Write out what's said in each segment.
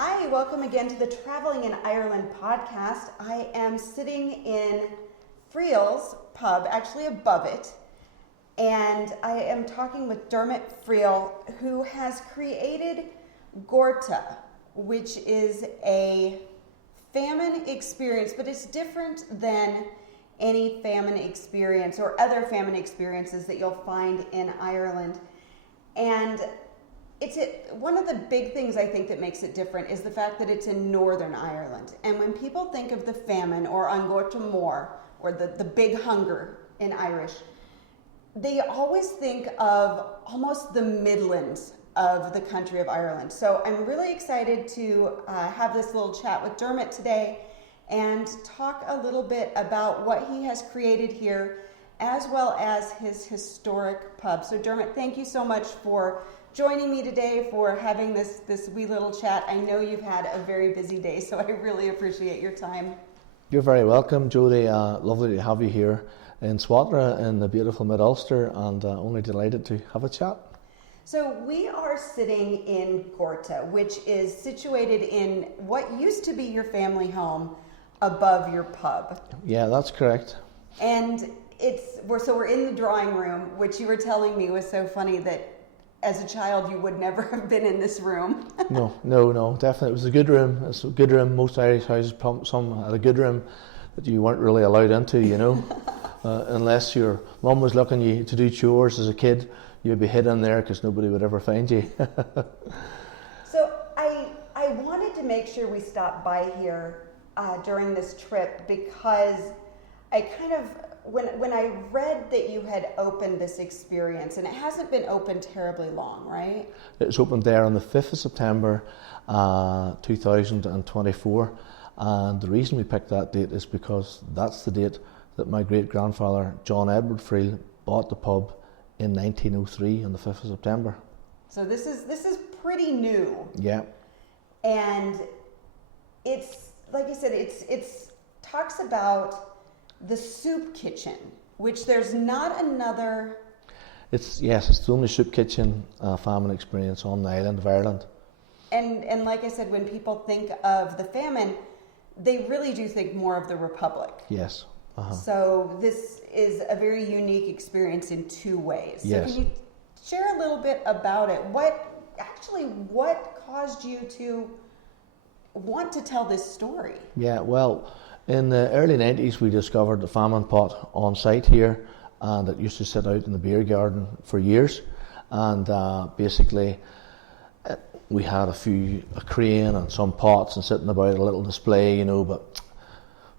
Hi, welcome again to the Traveling in Ireland podcast. I am sitting in Friel's pub, actually above it, and I am talking with Dermot Friel, who has created Gorta, which is a famine experience, but it's different than any famine experience or other famine experiences that you'll find in Ireland. And one of the big things I think that makes it different is the fact that it's in Northern Ireland. And when people think of the famine or An Gorta Mór or the big hunger in Irish, they always think of almost the Midlands of the country of Ireland. So I'm really excited to have this little chat with Dermot today and talk a little bit about what he has created here as well as his historic pub. So Dermot, thank you so much for joining me today, for having this wee little chat. I know you've had a very busy day, so I really appreciate your time. You're very welcome, Jodie. Lovely to have you here in Swatragh in the beautiful Mid-Ulster, and only delighted to have a chat. So we are sitting in Gorta, which is situated in what used to be your family home above your pub. Yeah, that's correct. And we're in the drawing room, which you were telling me was so funny that as a child you would never have been in this room. No, definitely. It was a good room. It's a good room. Most Irish houses, some had a good room that you weren't really allowed into, unless your mum was looking you to do chores as a kid. You'd be hidden there because nobody would ever find you. So I wanted to make sure we stopped by here during this trip because I kind of, when I read that you had opened this experience, and it hasn't been open terribly long, right? It's opened there on the 5th of September 2024, and the reason we picked that date is because that's the date that my great-grandfather John Edward Friel bought the pub in 1903 on the 5th of September. So this is pretty new. Yeah. And it's, like I said, it's talks about the soup kitchen, which there's not another. It's the only soup kitchen famine experience on the island of Ireland. And like I said, when people think of the famine, they really do think more of the Republic. Yes. Uh-huh. So this is a very unique experience in two ways. Yes. So can you share a little bit about it? What caused you to want to tell this story? Yeah, well, in the early 90s we discovered the famine pot on site here, and it used to sit out in the beer garden for years, and basically we had a crane and some pots and sitting about a little display, but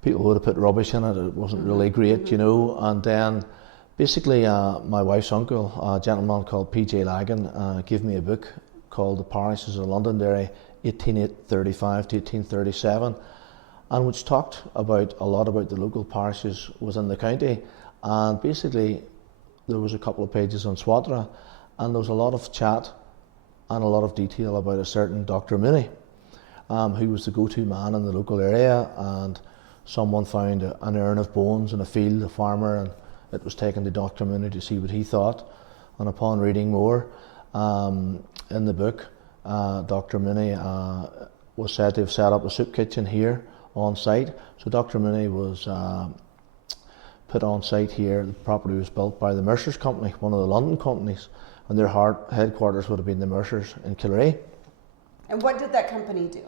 people would have put rubbish in it. It wasn't really great, and then basically my wife's uncle, a gentleman called P.J. Lagan, gave me a book called The Parishes of Londonderry 1835 to 1837, and which talked a lot about the local parishes within the county. And basically there was a couple of pages on Swatragh, and there was a lot of chat and a lot of detail about a certain Dr. Mooney, who was the go-to man in the local area, and someone found an urn of bones in a field, a farmer, and it was taken to Dr. Mooney to see what he thought. And upon reading more in the book, Dr. Mooney was said to have set up a soup kitchen here on site. So Dr. Mooney was put on site here. The property was built by the Mercers Company, one of the London companies, and their headquarters would have been the Mercers in Kilrea. And what did that company do?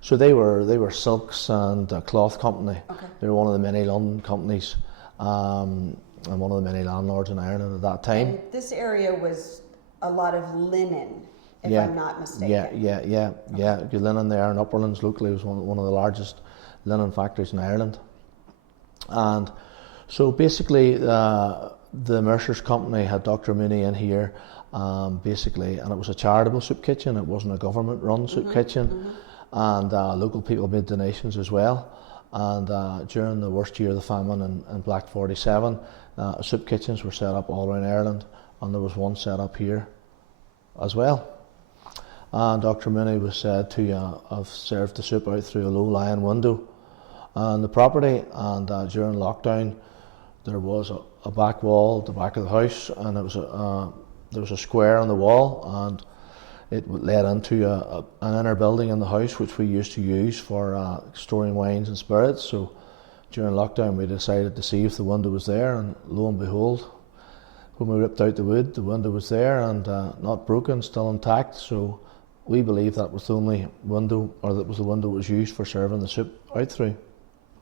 So they were silks and a cloth company. Okay. They were one of the many London companies, and one of the many landlords in Ireland at that time. And this area was a lot of linen, if I'm not mistaken. Yeah. Good linen there in Upperlands locally was one of the largest linen factories in Ireland. And so basically the Mercers Company had Dr. Mooney in here, basically, and it was a charitable soup kitchen. It wasn't a government run soup kitchen. And local people made donations as well. And during the worst year of the famine in Black 47, soup kitchens were set up all around Ireland, and there was one set up here as well. And Dr. Mooney was said to have served the soup out through a low-lying window on the property, and during lockdown there was a back wall at the back of the house, and there was a square on the wall, and it led into an inner building in the house which we used to use for storing wines and spirits. So during lockdown we decided to see if the window was there, and lo and behold, when we ripped out the wood, the window was there and not broken, still intact. So we believe that was the only window, or that was the window that was used for serving the soup out through.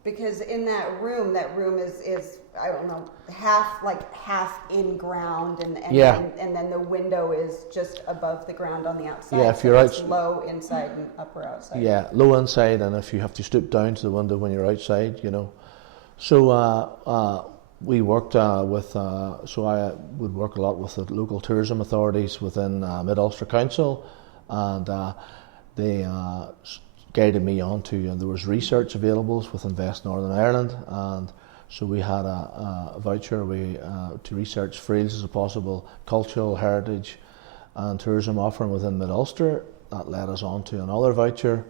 Because in that room is I don't know, half in ground, and then the window is just above the ground on the outside. Yeah, if you're it's low inside and upper outside. Yeah, low inside, and if you have to stoop down to the window when you're outside, you know. So we worked with, so I would work a lot with the local tourism authorities within Mid-Ulster Council, and they guided me on to, there was research available with Invest Northern Ireland, and so we had a voucher to research Friels as a possible cultural heritage and tourism offering within Mid-Ulster. That led us on to another voucher,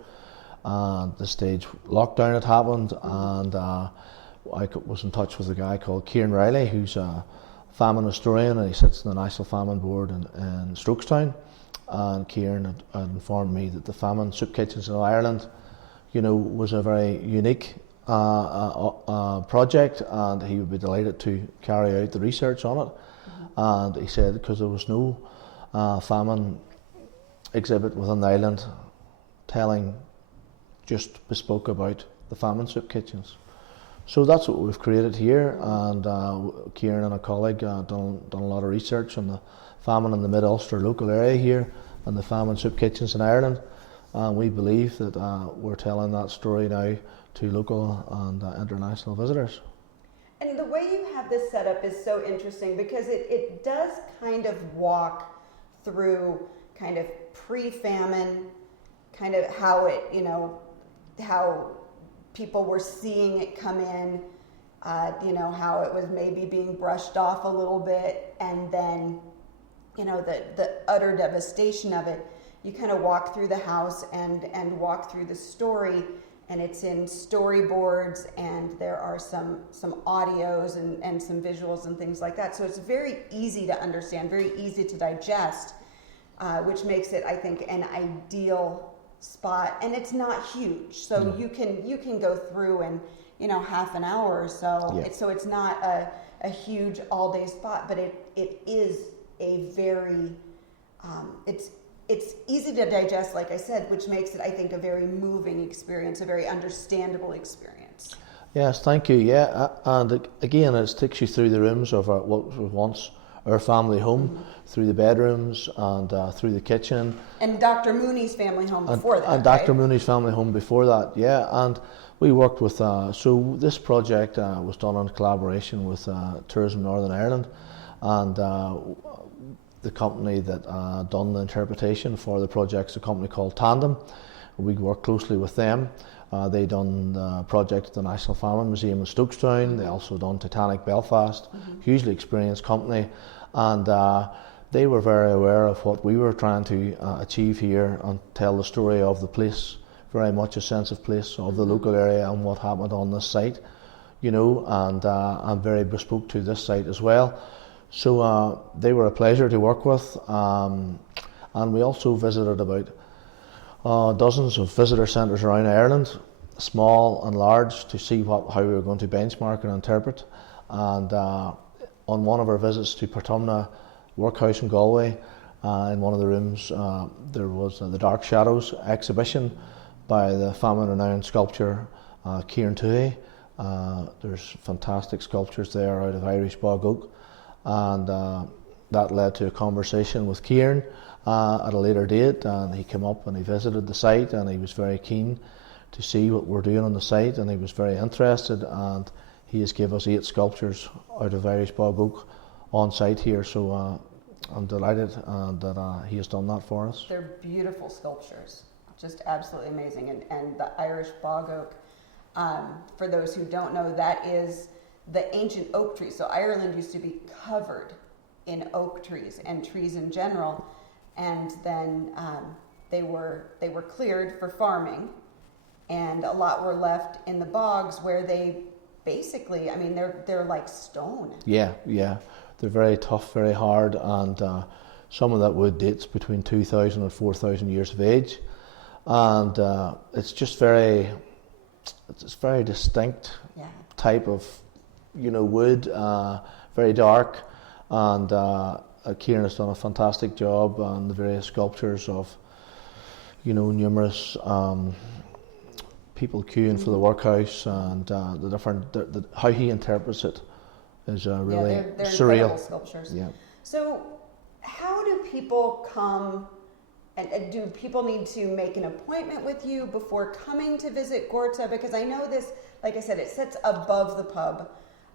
and the stage lockdown had happened, and I was in touch with a guy called Kieran Riley, who's a famine historian, and he sits in the National Famine Board in Strokestown. And Kieran had informed me that the famine soup kitchens in Ireland, you know, was a very unique project, and he would be delighted to carry out the research on it. And he said because there was no famine exhibit within the island telling just bespoke about the famine soup kitchens. So that's what we've created here, and Kieran and a colleague done a lot of research on the famine in the Mid-Ulster local area here and the famine soup kitchens in Ireland, and we believe that we're telling that story now to local and international visitors. And the way you have this set up is so interesting, because it does kind of walk through kind of pre-famine, kind of how it, you know, how people were seeing it come in, you know, how it was maybe being brushed off a little bit, and then, you know, the utter devastation of it. You kind of walk through the house and walk through the story, and it's in storyboards, and there are some audios and some visuals and things like that. So it's very easy to understand, very easy to digest, which makes it, I think, an ideal spot. And it's not huge, so you can go through in, you know, half an hour or so. Yeah. So it's not a huge all day spot, but it is a very it's easy to digest, like I said, which makes it, I think, a very moving experience, a very understandable experience. Yes, thank you. Yeah, and again, it takes you through the rooms of what was once our family home, through the bedrooms and through the kitchen. And Dr. Mooney's family home before that. And Dr. Mooney's family home before that, yeah. And we worked with, so this project was done in collaboration with Tourism Northern Ireland, and the company that done the interpretation for the project is a company called Tandem. We work closely with them. They done the project at the National Famine Museum in Stokestown. They also done Titanic Belfast, hugely experienced company, and they were very aware of what we were trying to achieve here and tell the story of the place, very much a sense of place of the local area and what happened on this site, you know, and very bespoke to this site as well. So they were a pleasure to work with, and we also visited about dozens of visitor centres around Ireland, small and large, to see how we were going to benchmark and interpret. And on one of our visits to Portumna Workhouse in Galway, in one of the rooms there was the Dark Shadows exhibition by the famine-renowned sculptor Kieran Tuohy. There's fantastic sculptures there out of Irish bog oak. And that led to a conversation with Kieran at a later date, and he came up and he visited the site, and he was very keen to see what we're doing on the site, and he was very interested, and he has given us 8 sculptures out of Irish bog oak on site here. So I'm delighted that he has done that for us. They're beautiful sculptures, just absolutely amazing. And the Irish bog oak, for those who don't know, that is the ancient oak tree. So Ireland used to be covered in oak trees and trees in general, and then they were cleared for farming, and a lot were left in the bogs where they basically, I mean, they're like stone. Yeah, they're very tough, very hard, and Some of that wood dates between 2,000 and 4,000 years of age, and it's just very distinct type of wood, very dark, and Kieran has done a fantastic job on the various sculptures of numerous people queuing for the workhouse, and the different how he interprets it is really they're surreal. incredible sculptures. Yeah. So how do people come, and do people need to make an appointment with you before coming to visit Gorta? Because I know this, like I said, it sits above the pub,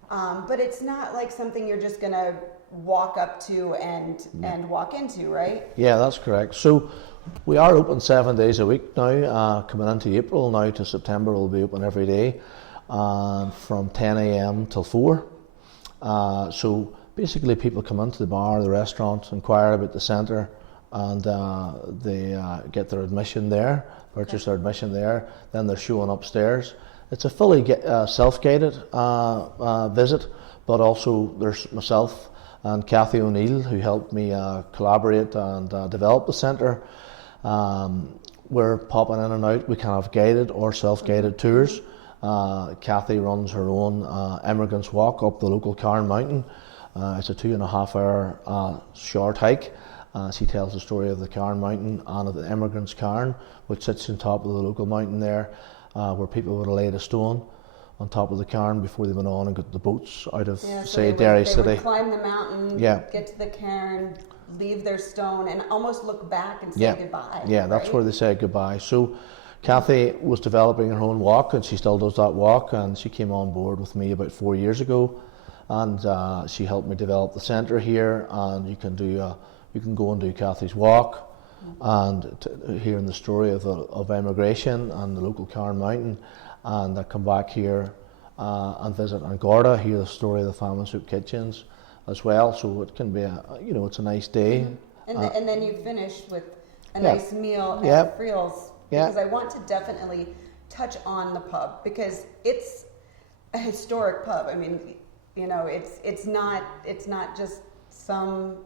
but it's not like something you're just going to walk up to and walk into, right? Yeah, that's correct. So we are open 7 days a week now. Coming into April now to September, we'll be open every day from 10 a.m. till 4. So basically people come into the bar, the restaurant, inquire about the centre, and they get their admission there, purchase their admission there, then they're shown upstairs. It's a fully self-guided visit, but also there's myself and Kathy O'Neill, who helped me collaborate and develop the centre. We're popping in and out. We can have guided or self-guided tours. Kathy runs her own Emigrant's Walk up the local Cairn Mountain. It's a 2.5 hour short hike. She tells the story of the Cairn Mountain and of the Emigrant's Cairn, which sits on top of the local mountain there, where people would have laid a stone on top of the cairn before they went on and got the boats out of, Derry City. They would climb the mountain, get to the cairn, leave their stone, and almost look back and say goodbye. Yeah, that's where they say goodbye. So Kathy was developing her own walk, and she still does that walk, and she came on board with me about 4 years ago, and she helped me develop the centre here, and you can go and do Kathy's walk, and hearing the story of emigration and the local Cairn Mountain, and I come back here and visit Gorta, hear the story of the famine soup kitchens as well. So it can be it's a nice day. And then you finish with a nice meal at Friel's, because I want to definitely touch on the pub, because it's a historic pub. I mean, it's not just some.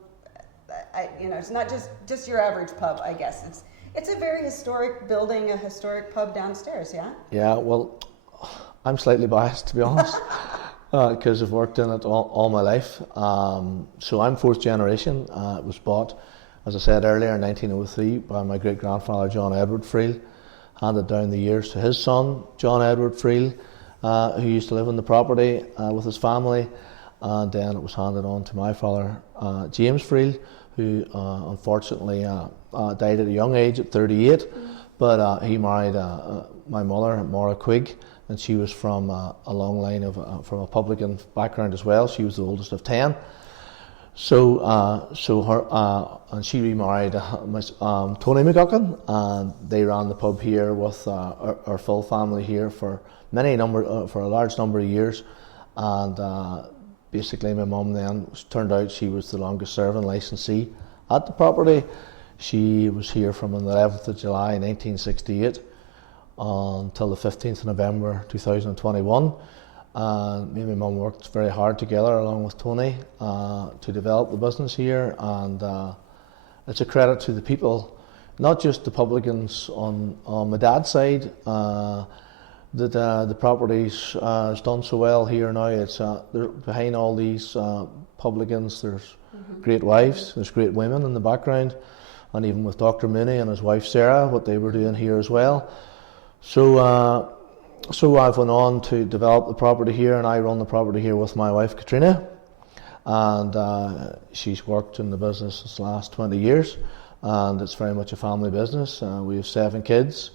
It's not just your average pub, I guess. It's a very historic building, a historic pub downstairs, yeah? Yeah, well, I'm slightly biased, to be honest, because I've worked in it all my life. So I'm fourth generation. It was bought, as I said earlier, in 1903 by my great-grandfather, John Edward Friel, handed down the years to his son, John Edward Friel, who used to live on the property with his family, and then it was handed on to my father, James Friel, who unfortunately died at a young age at 38, but he married my mother, Maura Quigg, and she was from a long line of from a publican background as well. She was the oldest of 10. So her and she remarried Tony McGuckin, and they ran the pub here with our full family here for a large number of years, and basically my mum then turned out she was the longest serving licensee at the property. She was here from the 11th of July 1968 until the 15th of November 2021. And me and my mum worked very hard together along with Tony to develop the business here, and it's a credit to the people, not just the publicans on my dad's side, that the properties has done so well here now. It's behind all these publicans there's great wives, there's great women in the background, and even with Dr. Mooney and his wife Sarah, what they were doing here as well. So I've went on to develop the property here, and I run the property here with my wife Katrina, and she's worked in the business this last 20 years, and it's very much a family business. We have 7 kids,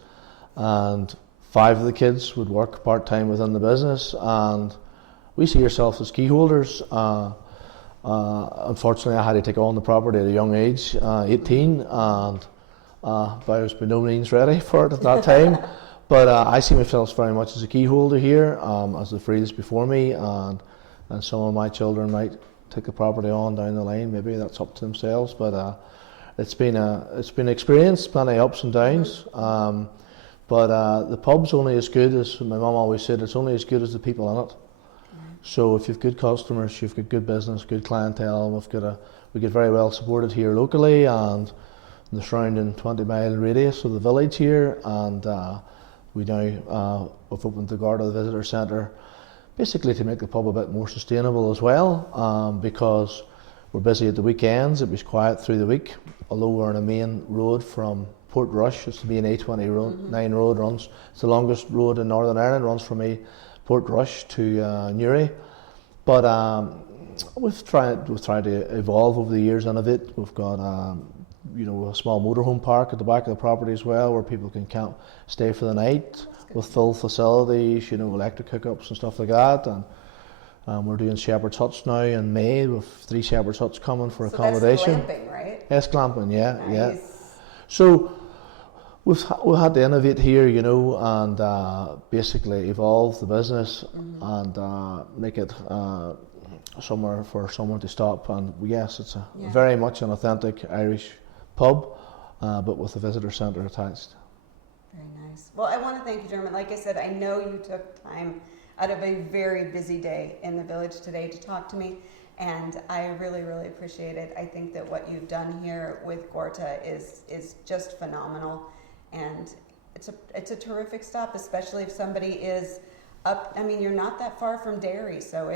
and 5 of the kids would work part-time within the business, and we see ourselves as key holders. Unfortunately, I had to take on the property at a young age, 18, and I was by no means ready for it at that time. But I see myself very much as a key holder here, as the Friels before me, and some of my children might take the property on down the line. Maybe that's up to themselves. But it's been an experience, plenty of ups and downs. But the pub's only as good as my mum always said. It's only as good as the people in it. So if you've good customers, you've got good business, good clientele, and we've got a we get very well supported here locally and in the surrounding 20-mile radius of the village here, and we now we've opened the Gorta Visitor Centre basically to make the pub a bit more sustainable as well, because we're busy at the weekends. It was quiet through the week, although we're on a main road from Portrush. It's the main A29 road runs. It's the longest road in Northern Ireland. Runs from Portrush to Newry. But we've tried to evolve over the years, innovate. We've got a small motorhome park at the back of the property as well, where people can camp, stay for the night with full facilities, electric hookups and stuff like that. And we're doing shepherd's huts now in May, with 3 shepherd's huts coming for accommodation. That's glamping, right? Yes, glamping, yeah, Nice. yeah. So we've had to innovate here, and basically evolve the business and make it somewhere for someone to stop. And yes, it's very much an authentic Irish pub, but with a visitor centre attached. Very nice. Well, I want to thank you, Dermot. Like I said, I know you took time out of a very busy day in the village today to talk to me, and I really, really appreciate it. I think that what you've done here with Gorta is just phenomenal, and it's a terrific stop, especially if somebody is up. I mean, you're not that far from Derry, so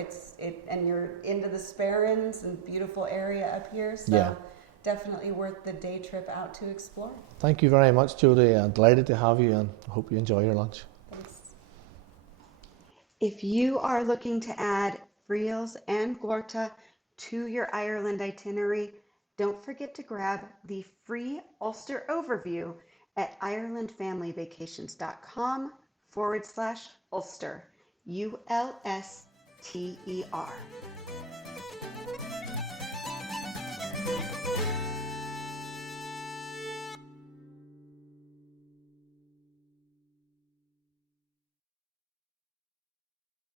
and you're into the Sperrins and beautiful area up here, so definitely worth the day trip out to explore. Thank you very much, Jodie. I'm delighted to have you, and I hope you enjoy your lunch. Thanks. If you are looking to add Friels and Gorta to your Ireland itinerary, don't forget to grab the free Ulster overview at IrelandFamilyVacations.com/Ulster, ULSTER.